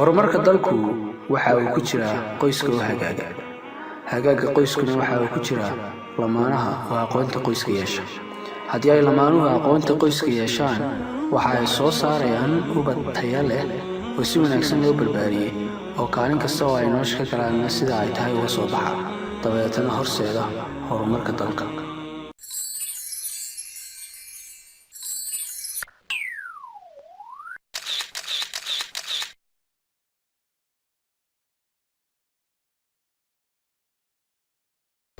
horumarka dalku waxa uu ku jiraa qoyska oo hagaaga qoyskuna waxa uu ku jiraa lamaanaha oo aqoonta qoyska yeesha. haddii ay lamaanuhu aqoonta qoyska yeeshaan waxa ay soo saarayaan ubad tayo leh oo si wanaagsan loo barbaariyey oo kaalin kasta oo ay nolosha ka galaanna sida ay tahay uga soo baxa dabeetana horseeda horumarka dalka.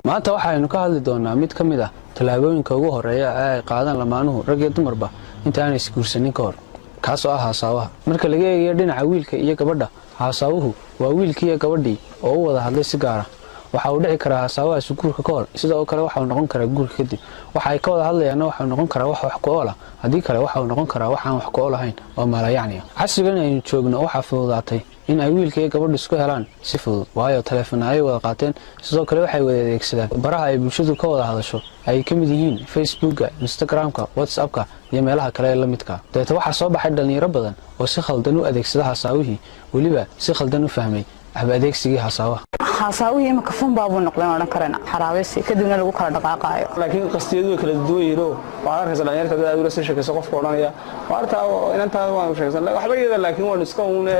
maanta waxaynu ka hadli doonaa mid ka mid ah talaabooyinka ugu horeeya ee ay qaadaan lamaanuhu rag iyo dumarba inta aanay isguursanin ka hor, kaas oo ah haasaawaha. marka laga eegayo dhinaca wiilka iyo gabadha, haasaawuhu waa wiilkii iyo gabadhii oo u wada hadlay si gaar ah. waxa uu dhici karaa haasaawahaasi guurka ka hor, sidoo kale waxa uu noqon karaa guurka kadib. waxa ay ka wada hadlayaanna waxa uu noqon karaa wax ku ool ah, haddii kale waxa uu noqon karaa wax aan wax ku ool ahayn oo maalayacni ah. casrigan aynu joogno waxaa fududaatay in ay wiilka iyo gabadhu isku helaan si fudud, waayo taleefan ay wada qaateen. sidoo kale waxay wada adeegsadaan baraha ay bulshadu ka wada hadasho ay ka mid yihiin Facebooka, Instagramka, WhatsAppka iyo meelaha kale ee la midka. dabeetana waxaa soo baxay dhalinyaro badan oo si khaldan u adeegsada haasaawihii, weliba si khaldan u fahmay hab adeegsigii haasaawaha. haasaawihi imaka fun baabu noqday odhan karana xaraabeysi kadibna lagu kala dhaqaaqaayo. laakiin qastiyadu way kala duwan yihiin oo waxaad arkaysaa dhalinyarta dad aad ula soo sheekayso qofka odhanaya waartaa inantaada waan sheegsan waxba iyada laakiin waan iska uune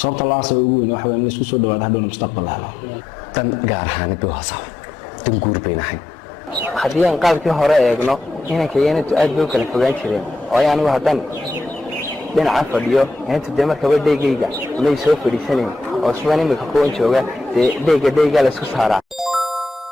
sababta laasa ugu weyn waxa weyn in isku soo dhawaado hadhow mustaqbal helo tan gaar ahaan buu haasaaw tan guur baynahay. haddii aan qaabkii hore eegno inanka iyo inantu aad bay u kala fogaan jireen oo anigu haddan dhinaca fadhiyo inantu dee markaba dheegayga may soo fadhiisanayn oo sidan imika kuwan jooga dee dheega la isku saaraa.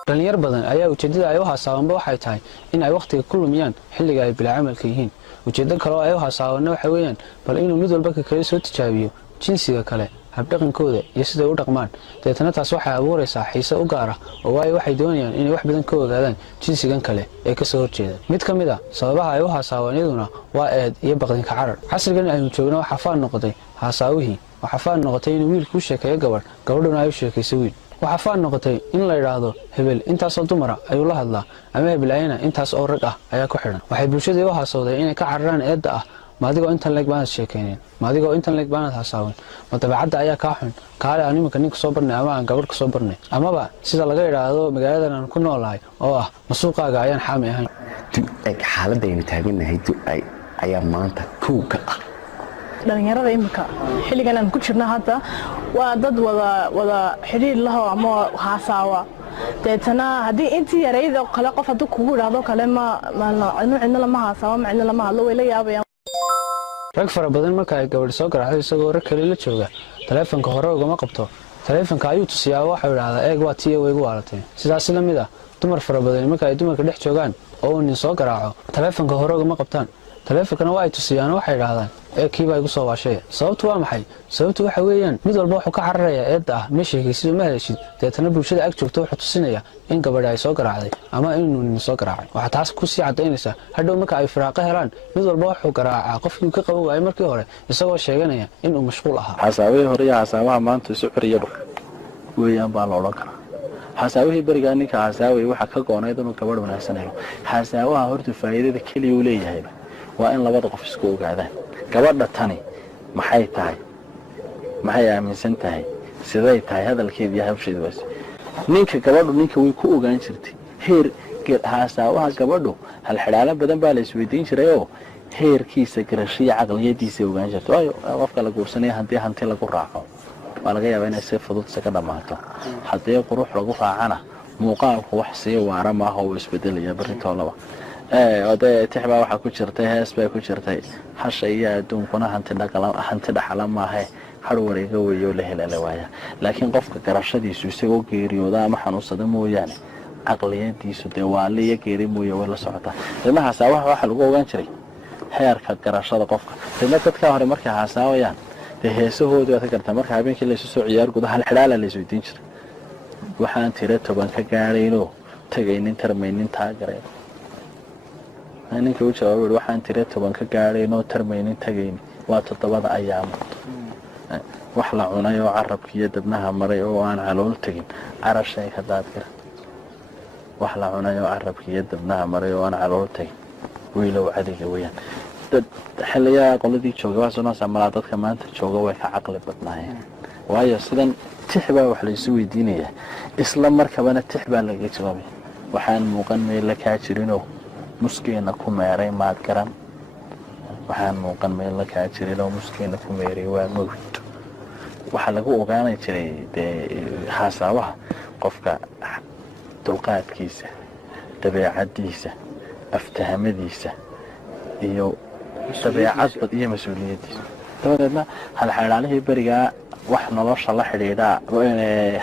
dhalinyar badan ayaa ujeedada ay u haasaawanba waxay tahay in ay wakhtiga ku lumiyaan xilliga ay bilaa camalka yihiin. ujeeddo kale oo ay u haasaawanna waxa weeyaan bal inuu mid walba ka kale soo tijaabiyo jinsiga kale, habdhaqankooda iyo siday u dhaqmaan. dabeetana taas waxay abuuraysaa xiise u gaar ah oo waayo waxay doonayaan inay wax badan ka ogaadaan jinsigan kale ee ka soo horjeeda. mid ka mid ah sababaha ay u haasaawan iyaduna waa eed iyo baqdinka carar. casrigan aynu joogno waxaa faan noqotay haasaawihii, waxaa faan noqotay inuu wiilku u sheekeeyo gabadh, gabadhuna ay u sheekayso wiil. waxaa faan noqotay in la yidhaahdo hebel intaasoo dumara ayuu la hadlaa, ama hebelaayana intaas oo rag ah ayaa ku xidhan. waxay bulshadii u haasawday inay ka cararaan eedda ah maadigoo intan leeg baanad sheekaynin, maadigoo intan leeg baanad haasaawan, ma dabeecadda ayaa kaa xun, kaale aan iminka ninka soo barnay ama aan gabadh ka soo barnay, amaba sida laga yidhaahdo magaaladan aan ku noolahay oo ah masuuqaaga ayaan xaami ahayn. xaaladda aynu taagannahay ayaa maanta kow ka ah. dhalinyarada imika xilligan aan ku jirna hadda waa dad wada xidhiir laho ama haasaawa. deetana haddii intii yarayd oo kale qof hadduu kugu idhaahdo kale cidna lama haasaawo ma cidna lama hadlo way la yaabayaan. rag fara badan marka ay gabadh soo garaacdo isagoo rag kale la jooga taleefanka hore ugama qabto, taleefanka ayuu tusiyaa waxau idhaahdaa eeg waa tii way igu waalatay. sidaas la mid ah dumar fara badan marka ay dumarka dhex joogaan oo uu nin soo garaaco taleefanka hore ugama qabtaan, taleefankana waa ay tusiyaan waxay idhaahdaan kiibaa igu soo waashay. sababtu waa maxay? sababtu waxa weeyaan mid walba wuxuu ka cararayaa eedda ah ma sheekaysid ma heleshid. deetana bulshada ag joogto wuxuu tusinaya in gabadha ay soo garaacday ama inuu nin soo garaacay. waxaa taas ku sii cadaynaysaa hadhow marka ay firaaqo helaan mid walba wuxuu garaacaa qofkii ka qaban waayay markii hore isagoo sheeganaya inuu mashquul ahaa. xasaawihii hore iyo xasaabaha maanta isu xiriyaba weeyaan baa la odhan karaa. xasaawihii berigaa ninka xasaaway waxa ka goonayd inuu gabadh wanaagsan helo. xasaawaha horta faa'iidada keliya uu leeyahay waa in labada qof isku ogaadaan gabadha tani maxay tahay, maxay aaminsan tahay, siday tahay hadalkeeda iyo habsheeda. waas ninka gabadhu ninka way ku ogaan jirtay heer haasaawaha gabadhu hal xidhaalo badan baa la isweydiin jiray oo heerkiisa garashiya caqliyadiisa ogaan jirtay. waayo qofka la guursanaya haddii hanti lagu raaco waa laga yaabaa inay si fudud isaga dhammaato, haddii qurux lagu raacana muuqaalku wax sii waara maaha oo isbedelaya beritoolaba. oday tixbaa waxaa ku jirtay hees baa ku jirtay hasha iyo adduunkuna hanti dhaxala maahe har wareega weeyo la helala waaya. laakiin qofka garashadiisu isagoo geeriyooda ama xanuunsada mooyaane caqliyadiisu dee waali iyo geeri mooye way la socotaa. qiimaha haasaawaha waxaa lagu ogaan jiray heerka garashada qofka. qiimo dadka hore markay haasaawayaan dee heesahoodu waad ka gartaa marka habeenkii laysu soo ciyaar guda hal xidhaala la isweydiin jiray waxaan tira 10 ka gaadhaynoo tagaynin tarmaynin taageereen. ninka uu jawaabay waxaan tira 10 ka gaadhaynoo tarmaynin tagaynin waa 7 ayaamood. wax la cunay oo carabkiiyo dabnaha maray oo aan calool tagin carashay ka daadkira. wax la cunay oo carabkiiyo dabnaha maray oo aan calool tagin wiilow cadiga weeyaan. dad xilliyaa qoladii jooga waa soo malaa dadka maanta jooga way ka caqli badnaayeen waayo sidan tix baa wax la isu weydiinayaa isla markabana tix baa laga jawaabay waxaan muuqan meel la kaa jirinoo muskeena ku meeray maad garan waxaan muuqan meel la kaa jirinoo muskeena ku meeray waa mawd waxaa lagu ogaanay jiray xasaabaha qofka dulqaadkiisa dabeecadiisa aftahamadiisa iyo dabeecad bad iyo mas'uuliyadiisa dabadeedna halxaylaalihii berigaa wax nolosha la xidhiidha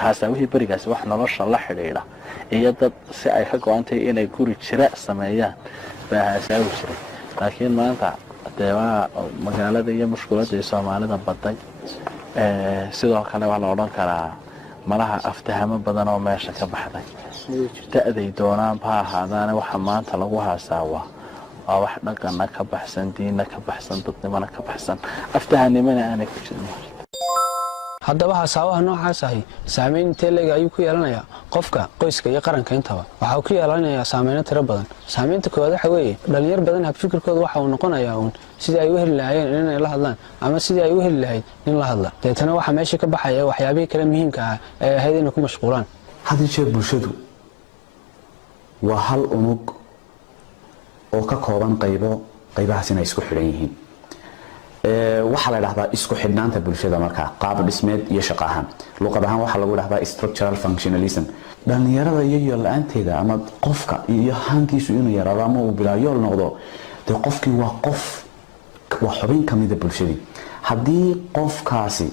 xasaawihii berigaasi wax nolosha la xidhiidha iyo dad si ay ka go'antay inay guri jira sameeyaan baa xasaawi jiray laakiin maanta dee waa magaalada iyo mushkiladda ee Soomaalida baday sidoo kale waa la odhan karaa malaha aftahamo badan oo meesha ka baxday da'day doonaan baa ahaadaan waxa maanta lagu haasaawa waa wax dhaqanna ka baxsan diinna ka baxsan dadnimana ka baxsan aftahanimana aanay ku jirin haddaba hasaawaha noocaas ahi saameyn intee leeg ayuu ku yeelanayaa qofka qoyska iyo qaranka intaba waxa uu ku yeelanayaa saameyno tiro badan saameynta koowaad waxa weeye dhalinyar badan habfikirkooda waxa uu noqonayaa sidii ay u heli lahaayeen inay la hadlaan ama sidii ay u heli lahayd in la hadla deetana waxa meesha ka baxaya waxyaabihii kale muhiimka ah ee ahayd inay ku mashquulaan had iyo jeer bulshadu waa hal unug oo ka kooban qaybahaas inay isku xidhan yihiin waxaa la yidhahdaa isku xidhnaanta bulshada markaa qaab dhismeed iyo shaqo ahaan luqad ahaan waxaa lagu yidhahdaa structural functionalism dhalinyarada iyo yool-aanteeda ama qofka iyo hankiisu inuu yaraado ama uu bilaa yool noqdo dee qofkii waa xubin ka mida bulshadii haddii qofkaasi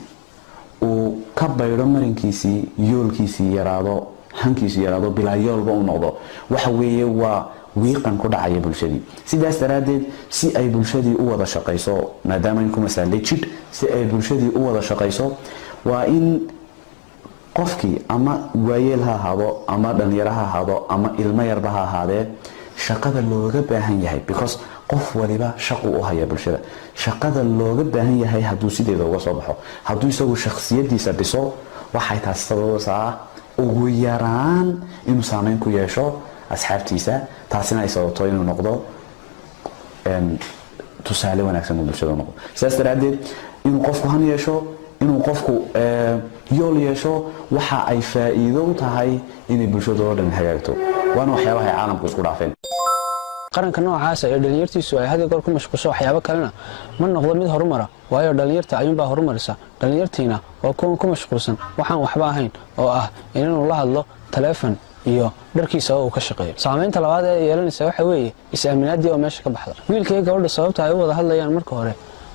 uu ka baydho marinkiisii yoolkiisii yaraado hankiisu yaraado bilaa yoolba uu noqdo waxa weeye waa wiiqan ku dhacaya bulshadii sidaas daraadeed si ay bulshadii u wada shaqayso maadaama in ku masaalay jid si ay bulshadii u wada shaqayso waa in qofkii ama waayeel ha ahaado ama dhalinyaro ha ahaado ama ilmo yarba ha ahaadee shaqada looga baahan yahay because qof waliba shaqu u haya bulshada shaqada looga baahan yahay hadduu sideeda uga soo baxo hadduu isagu shakhsiyadiisa dhiso waxay taas sababeysaa ugu yaraan inuu saameyn ku yeesho asxaabtiisa taasina ay sababto inuu noqdo tusaale wanaagsan oo bulshada noqdo sidaas daraadeed inuu qofku han yeesho inuu qofku yool yeesho waxa ay faa'iido u tahay inay bulshada oo dhan hagaagto waana waxyaabaha ay caalamku isku dhaafeen qaranka noocaas ee dhalinyartiisu ay had iyo goor ku mashquulsho waxyaabo kalena ma noqdo mid horumara waayo dhalinyarta ayuunbaa horumarisa dhalinyartiina waa kuwan ku mashquulsan waxaan waxba ahayn oo ah inuu la hadlo taleefon iyo dharkiisa oo uu ka shaqeeyo saameynta labaad ee yeelanaysa waxa weeye is-aaminaadii oo meesha ka baxda wiilka iyo gabadha sababta ay u wada hadlayaan marka hore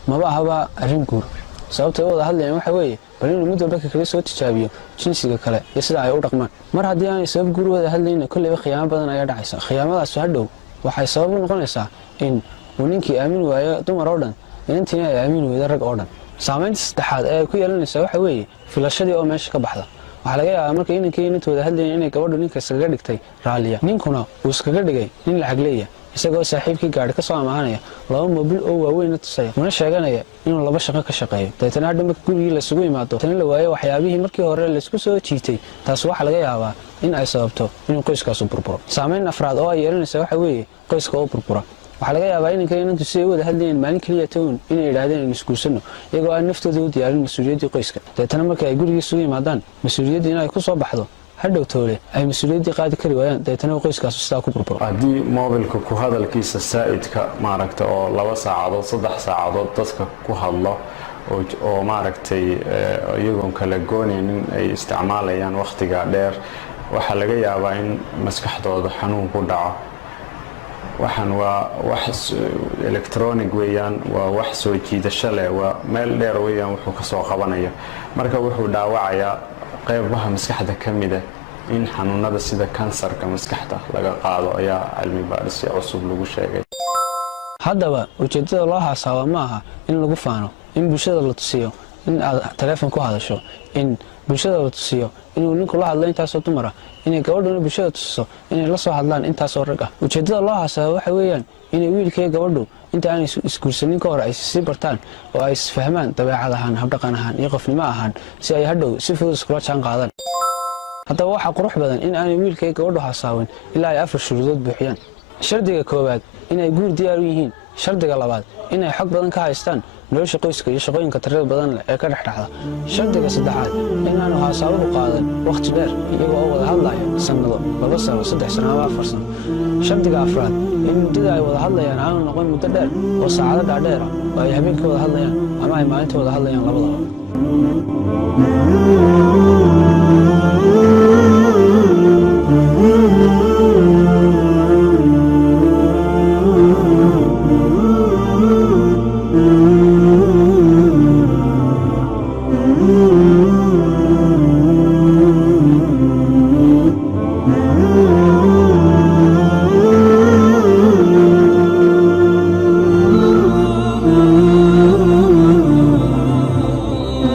maba ahaba arrin guur sababta ay u wada hadlayaan waxa weeye bal inuu mid walba kaga soo tijaabiyo jinsiga kale iyo sida ay u dhaqmaan mar haddii aanay sabab guur wada hadlayna kolleyba khiyaamo badan ayaa dhacaysa khiyaamadaas hadhow waxay sabab u noqonaysaa in uu ninkii aamin waayo dumar oo dhan inantiina ay aamin weyda rag oo dhan saameynta saddexaad ee ay ku yeelanaysa waxa weeye filashadii oo meesha ka baxda waxaa laga yaabaa marka inankii inantooda hadlayeen inay gabadhu ninka iskaga dhigtay raaliya ninkuna uu iskaga dhigay nin lacag leeya isagoo saaxiibkii gaadhi ka soo ammaanaya laba moobil oo waaweyn tusaya una sheeganaya inuu laba shaqo ka shaqeeyo deetana hadha marka gurigii laysugu imaado tana la waayo waxyaabihii markii hore laysku soo jiitay taas waxaa laga yaabaa in ay sababto inuu qoyskaasu burburo saameyn afraad oo ay yeelanaysa waxa weeye qoyska oo burbura waxaa laga yaabaa inanka inantu si ay u wada hadlayeen maalin keliya town inay yidhaahdeen in isguursano iyagoo aan naftooda u diyaarin mas-uuliyaddii qoyska deetana marka ay gurigii isugu yimaadaan mas-uuliyaddii in ay ku soo baxdo hadhow toole ay mas-uuliyaddii qaadi kari waayaan deetana qoyskaasu sidaa ku burburo haddii moobilka ku hadalkiisa saa'idka maaragta oo 2 saacadood 3 saacadood dadka ku hadlo oo maaragtay iyagoon kala goonaynin ay isticmaalayaan wakhtiga dheer waxaa laga yaabaa in maskaxdooda xanuun ku dhaco waxaan waa wax electronic weeyaan waa wax soo jiidasho leh waa meel dheer weeyaan wuxuu ka soo qabanaya marka wuxuu dhaawacayaa qaybaha maskaxda ka mida in xanuunada sida kansarka maskaxda laga qaado ayaa cilmi baaris cusub lagu sheegay haddaba ujeedada loo haasaabo ma aha in lagu faano in bulshada la tusiyo in aad taleefon ku hadasho in bulshada la tusiyo inuu ninku la hadlo intaasoo dumar ah inay gabadhuna bulshada tusiso inay la soo hadlaan intaasoo rag ah ujeedada loo haasaabo waxa weeyaan inay wiilka iyo gabadhu inta aanay isguursanin ka hor ay sii bartaan oo ay isfahmaan dabeecad ahaan habdhaqan ahaan iyo qofnimo ahaan si ay hadhow si fudud iskula jaan qaadaan haddaba waxaa qurux badan in aanay wiilka iyo gabadhu haasaawin ilaa ay 4 shuruudood buuxiyaan shardiga koowaad inay guur diyaar u yihiin. Shardiga labaad inay xog badan ka haystaan nolosha qoyska iyo shaqooyinka tirada badan leh ee ka dhex dhacda. Shardiga saddexaad inaanu haasaabuhu qaadan waqti dheer iyagoo oo wada hadlaya sannado, 2 sano, 3 sano ama 4 sano. Shardiga afraad in muddada ay wada hadlayaan aanu noqon muddo dheer oo saacado dhaadheer ah oo ay habeenkii wada hadlayaan ama ay maalintii wada hadlayaan labadaba.